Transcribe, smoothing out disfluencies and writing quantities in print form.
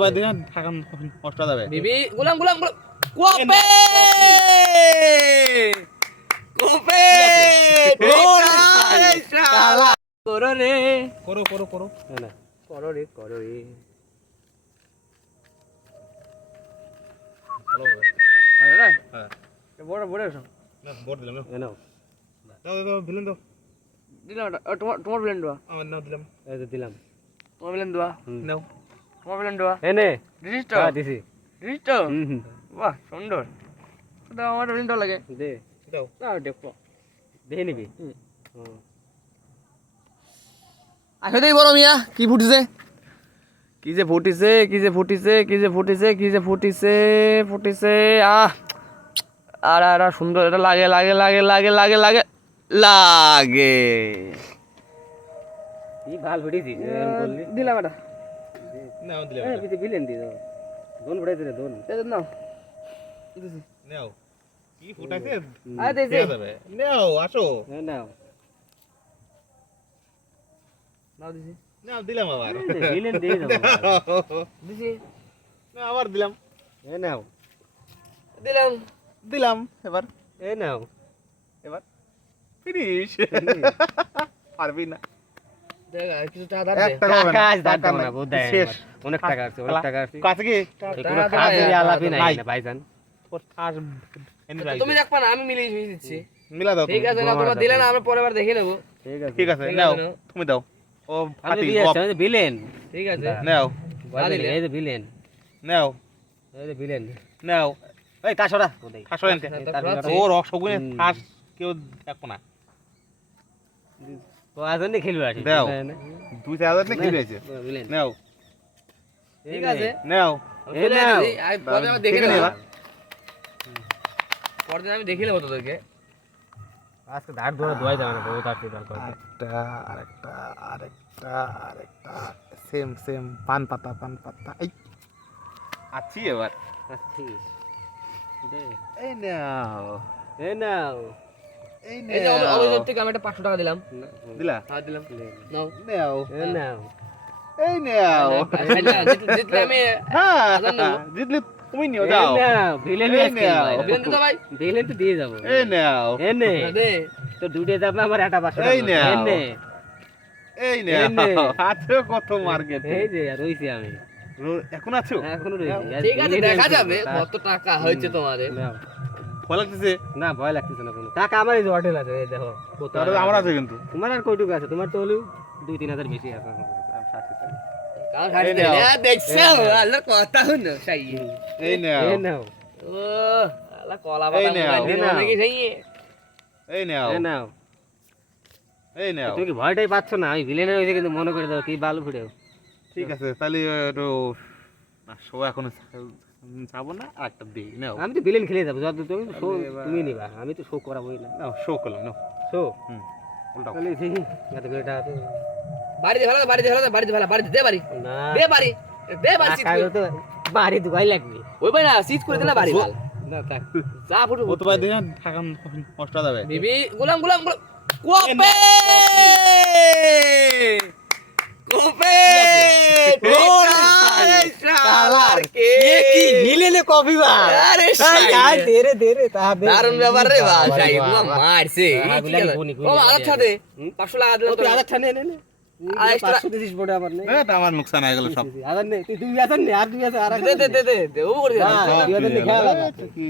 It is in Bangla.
ভাই দিন থাকাম কষ্ট যাবে বিবি গোলাম কোপে কোপে শালা করো রে করো না করো রে ভালো হবে আরে না হ্যাঁ বড় এসো না বোর্ড দিলাম না নাও দাও ভিলেন দাও দিলাম তোমার ব্লেন্ড দোয়া আমার নাও দিলাম এই যে দিলাম তোমার ব্লেন্ড দোয়া নাও তোমার ব্লেন্ড দোয়া এনে দিছিস তো হ্যাঁ দিছি তো বাহ সুন্দর দাও আমার ব্লেন্ড লাগে দে দাও না দেখো দেখে নিবি আসলে বড় মিয়া কি ফুটিছে ফুটিছে আহ আর সুন্দর এটা লাগে কি ভাল ফুটিছি দিলাম এটা নাও দিলাম এই পিছে বিলেন দি দাও দোন ফুটাই দে দোন এই নাও দিছি নাও কি ফুটাইছে আয় দে দেয়া যাবে নাও আসো হ্যাঁ নাও দিছি নাও দিলাম আবার বিলেন দিয়ে দাও দিছি না আবার দিলাম এ নাও দিলাম এবার এ নাও এবার ফিনিশ পারবি না দেখ আর কিছু টাকা টাকা আজ দাঁড়াও না বহুত দেয় শেষ অনেক টাকা আছে কাছে কি কোনো কাজের আলাপই নাই না ভাইজান তোর কাজ তুমি দেখবা না আমি মিলিয়ে দিচ্ছি মিলা দাও ঠিক আছে না তোমরা দিলে না আমরা পরের বার দেখে নেব ঠিক আছে নাও তুমি দাও ও আমি ফাটি দিয়েছি বিলেন ঠিক আছে নাও এই যে বিলেন নাও এই যে বিলেন নাও এই তাছড়া খাসো এনতে ও রসগুনে খাস কেউ দেখো না তো আজনে খেলবে আছে দাও দুই চার হাজার না কি হয়েছে বিলেন নাও ঠিক আছে নাও এই নাও পরে আমি দেখে নেব এবার পরদিন আমি দেখে নেব তোদেরকে আজকে ধার ধরে দোয়াই যাবে না বহুত আরতি দরকার আরেকটা সেম পান পাতা এই আছি এবার আচ্ছা এই নাও এই নাও এই এই যে নাও অভিযোগ থেকে আমি একটা 500 টাকা দিলাম দিলা হ্যাঁ দিলাম নাও নাও এই নাও এই নাও জিতলে আমি হ্যাঁ আদান নেব জিতলে তুমি নিও এই যাও নাও ভিলেন এই নাও। ভিলেন তো ভাই ভিলেন তো দিয়ে যাব এই নাও এনে দে তো দুটে যাবে আমার একটা 500 এই নাও। এনে এই এই নে। নাও আছে কত মার্কেট এই যে আর রইছি আমি এখন আছো এখনো রইছি ঠিক আছে দেখা যাবে কত টাকা হয়েছে তোমাদের ভয় লাগতেছে না ভয় লাগতেছে না কোনো টাকা আমার এই যে হোটেল আছে এই দেখো কত তাহলে আমার আছে কিন্তু তোমার আর কয়টুকু আছে তোমার তো হলেও 2-3 হাজার বেশি আছে এই নাও। দেখছো আল্লাহ কথা হলো সেই এই নাও এই নাও ও আল্লাহ কলা এই বাদাম নাও। খাই দিও নাকি সেই এই নাও এই নাও এই নাও তুমি কি ভয়টাই পাচ্ছ না আমি ভিলেনের হইছে কিন্তু মনে করে দাও কি বালু ফুটেও ঠিক আছে তাহলে একটু শো এখন যাবো না আরেকটা দিই নাও আমি তো ভিলেন খেলে যাবো যত তুমি শো তুমি নিবা আমি তো শো করাবোই না নাও শো করলাম নাও শো উল্টাও তাহলে দেখি এত বেটা বাড়ি ভালো বাড়ি দে বাড়ি না দে বাড়ি সিট তো বাড়ি দুগাই লাগবে ওই ভাই না সিট করে দিলা বাড়ি ভালো না থাক যা ফুটু ও তো ভাই দিন থাকাম কষ্ট যাবে বিবি গোলাম কোপে কোপে শালার কে কি মিলেনে কপি বা আরে শাই দে রে তা দে দারুন ব্যাপার রে ভাই পুরো মারছে ও আচ্ছা দে 500 টাকা দিলাম তো আচ্ছা নে আর এক্সট্রা 500 দিস বড় আবার নে এটা আমার নুকসান হয়ে গেল সব আবার নে তুই 2000 নে আর 2000 আর দে ও করে দে 2000 নে খেলা লাগা কি